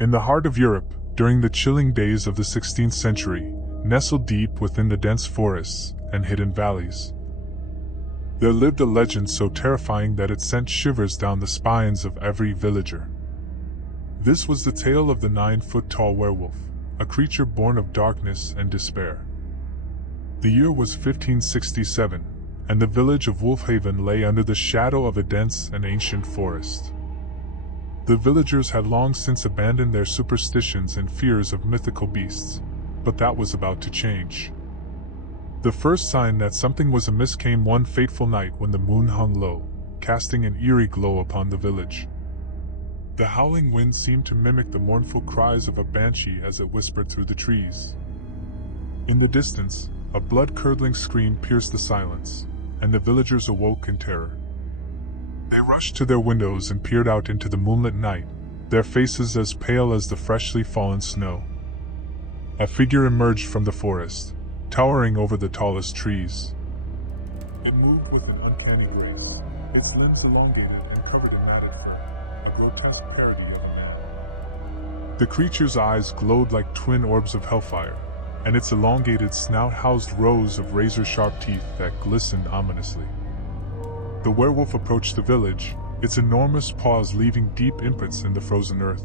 In the heart of Europe, during the chilling days of the 16th century, nestled deep within the dense forests and hidden valleys, there lived a legend so terrifying that it sent shivers down the spines of every villager. This was the tale of the 9-foot-tall werewolf, a creature born of darkness and despair. The year was 1567, and the village of Wulfhaven lay under the shadow of a dense and ancient forest. The villagers had long since abandoned their superstitions and fears of mythical beasts, but that was about to change. The first sign that something was amiss came one fateful night when the moon hung low, casting an eerie glow upon the village. The howling wind seemed to mimic the mournful cries of a banshee as it whispered through the trees. In the distance, a blood-curdling scream pierced the silence, and the villagers awoke in terror. They rushed to their windows and peered out into the moonlit night, their faces as pale as the freshly fallen snow. A figure emerged from the forest, towering over the tallest trees. It moved with an uncanny grace, its limbs elongated and covered in matted fur, a grotesque parody of a man. The creature's eyes glowed like twin orbs of hellfire, and its elongated snout housed rows of razor-sharp teeth that glistened ominously. The werewolf approached the village, its enormous paws leaving deep imprints in the frozen earth.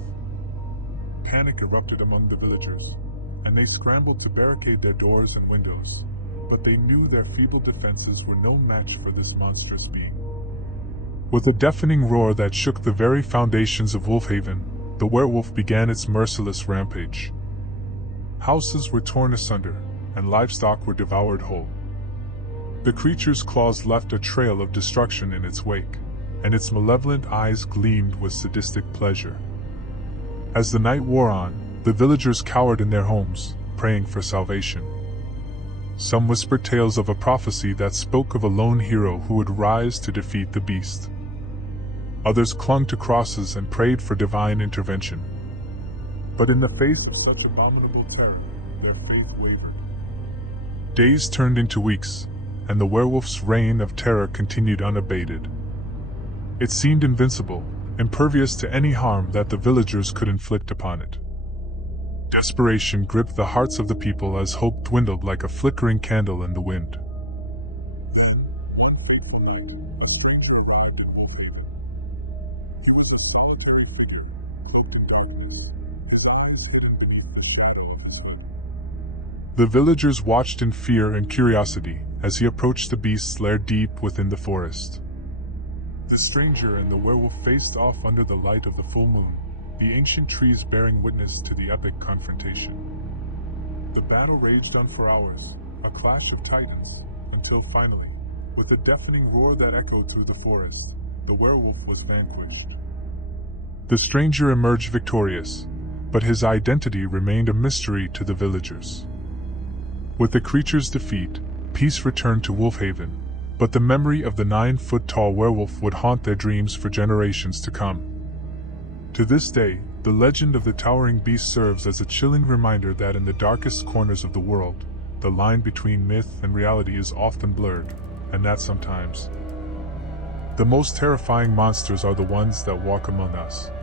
Panic erupted among the villagers, and they scrambled to barricade their doors and windows, but they knew their feeble defenses were no match for this monstrous being. With a deafening roar that shook the very foundations of Wulfhaven, the werewolf began its merciless rampage. Houses were torn asunder, and livestock were devoured whole. The creature's claws left a trail of destruction in its wake, and its malevolent eyes gleamed with sadistic pleasure. As the night wore on, the villagers cowered in their homes, praying for salvation. Some whispered tales of a prophecy that spoke of a lone hero who would rise to defeat the beast. Others clung to crosses and prayed for divine intervention. But in the face of such abominable terror, their faith wavered. Days turned into weeks, and the werewolf's reign of terror continued unabated. It seemed invincible, impervious to any harm that the villagers could inflict upon it. Desperation gripped the hearts of the people as hope dwindled like a flickering candle in the wind. The villagers watched in fear and curiosity as he approached the beast's lair deep within the forest. The stranger and the werewolf faced off under the light of the full moon, the ancient trees bearing witness to the epic confrontation. The battle raged on for hours, a clash of titans, until finally, with a deafening roar that echoed through the forest, the werewolf was vanquished. The stranger emerged victorious, but his identity remained a mystery to the villagers. With the creature's defeat, peace returned to Wulfhaven, but the memory of the 9-foot-tall werewolf would haunt their dreams for generations to come. To this day, the legend of the towering beast serves as a chilling reminder that in the darkest corners of the world, the line between myth and reality is often blurred, and that sometimes the most terrifying monsters are the ones that walk among us.